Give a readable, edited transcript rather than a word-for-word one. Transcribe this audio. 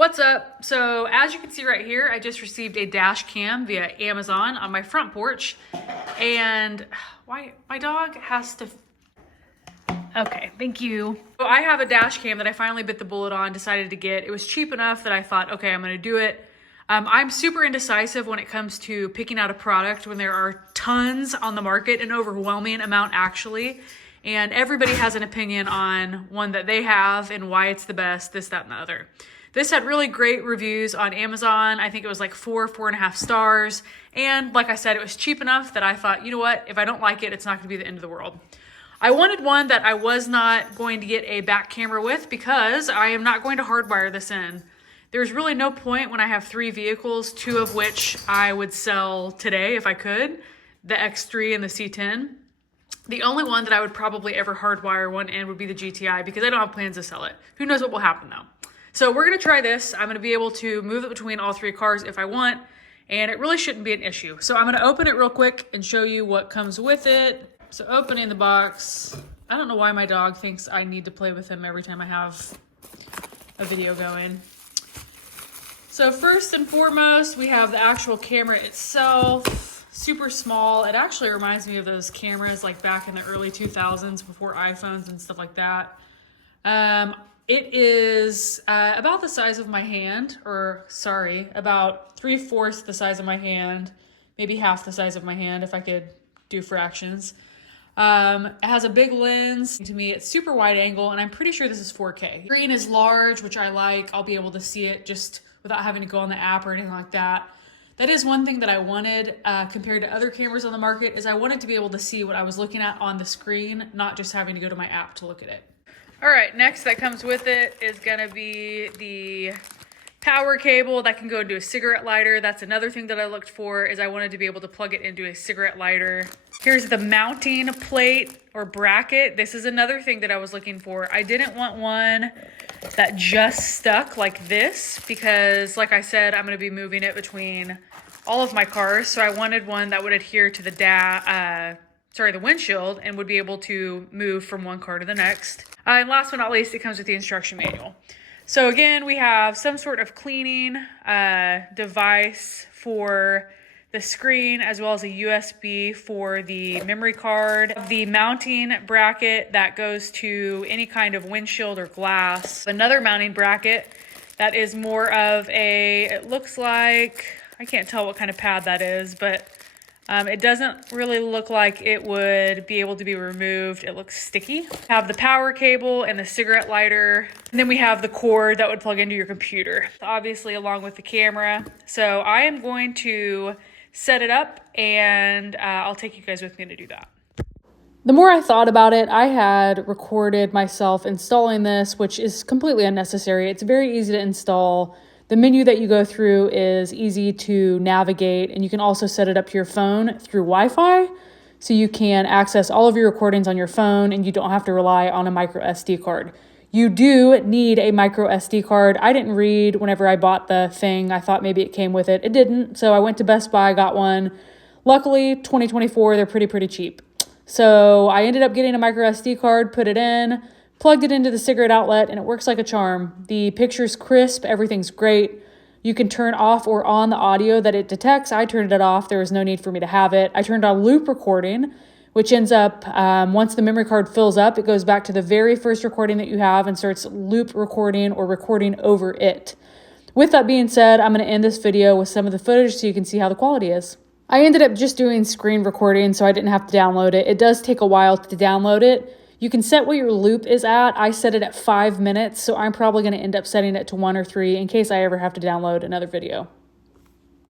What's up? So as you can see right here, I just received a dash cam via Amazon on my front porch. And why my dog has to... Okay, thank you. So I have a dash cam that I finally bit the bullet on, decided to get. It was cheap enough that I thought, okay, I'm gonna do it. I'm super indecisive when it comes to picking out a product when there are tons on the market, an overwhelming amount actually. And everybody has an opinion on one that they have and why it's the best, this, that, and the other. This had really great reviews on Amazon. I think it was like 4.5 stars. And like I said, it was cheap enough that I thought, you know what, if I don't like it, it's not gonna be the end of the world. I wanted one that I was not going to get a back camera with because I am not going to hardwire this in. There's really no point when I have 3 vehicles, 2 of which I would sell today if I could, the X3 and the C10. The only one that I would probably ever hardwire one in would be the GTI because I don't have plans to sell it. Who knows what will happen though. So we're gonna try this. I'm gonna be able to move it between all 3 cars if I want, and it really shouldn't be an issue. So I'm gonna open it real quick and show you what comes with it. So opening the box, I don't know why my dog thinks I need to play with him every time I have a video going. So first and foremost, we have the actual camera itself, super small. It actually reminds me of those cameras like back in the early 2000s before iPhones and stuff like that. It is about the size of my hand, or sorry, about 3/4 the size of my hand, maybe half the size of my hand if I could do fractions. It has a big lens. To me, it's super wide angle, and I'm pretty sure this is 4K. Screen is large, which I like. I'll be able to see it just without having to go on the app or anything like that. That is one thing that I wanted compared to other cameras on the market, is I wanted to be able to see what I was looking at on the screen, not just having to go to my app to look at it. All right, next that comes with it is gonna be the power cable that can go into a cigarette lighter. That's another thing that I looked for, is I wanted to be able to plug it into a cigarette lighter. Here's the mounting plate or bracket. This is another thing that I was looking for. I didn't want one that just stuck like this because, like I said, I'm gonna be moving it between all of my cars. So I wanted one that would adhere to the windshield and would be able to move from one car to the next. And last but not least, it comes with the instruction manual. So again, we have some sort of cleaning device for the screen, as well as a USB for the memory card. The mounting bracket that goes to any kind of windshield or glass. Another mounting bracket that is more of a, it looks like, I can't tell what kind of pad that is, but it doesn't really look like it would be able to be removed. It looks sticky. We have the power cable and the cigarette lighter. And then we have the cord that would plug into your computer, obviously along with the camera. So I am going to set it up and I'll take you guys with me to do that. The more I thought about it, I had recorded myself installing this, which is completely unnecessary. It's very easy to install. The menu that you go through is easy to navigate, and you can also set it up to your phone through Wi-Fi. So you can access all of your recordings on your phone and you don't have to rely on a micro SD card. You do need a micro SD card. I didn't read whenever I bought the thing. I thought maybe it came with it. It didn't. So I went to Best Buy, got one. Luckily, 2024, they're pretty cheap. So I ended up getting a micro SD card, put it in, plugged it into the cigarette outlet, and it works like a charm. The picture's crisp, everything's great. You can turn off or on the audio that it detects. I turned it off. There was no need for me to have it. I turned on loop recording, which ends up, once the memory card fills up, it goes back to the very first recording that you have and starts loop recording or recording over it. With that being said, I'm gonna end this video with some of the footage so you can see how the quality is. I ended up just doing screen recording, so I didn't have to download it. It does take a while to download it. You can set what your loop is at. I set it at 5 minutes, so I'm probably gonna end up setting it to 1 or 3 in case I ever have to download another video.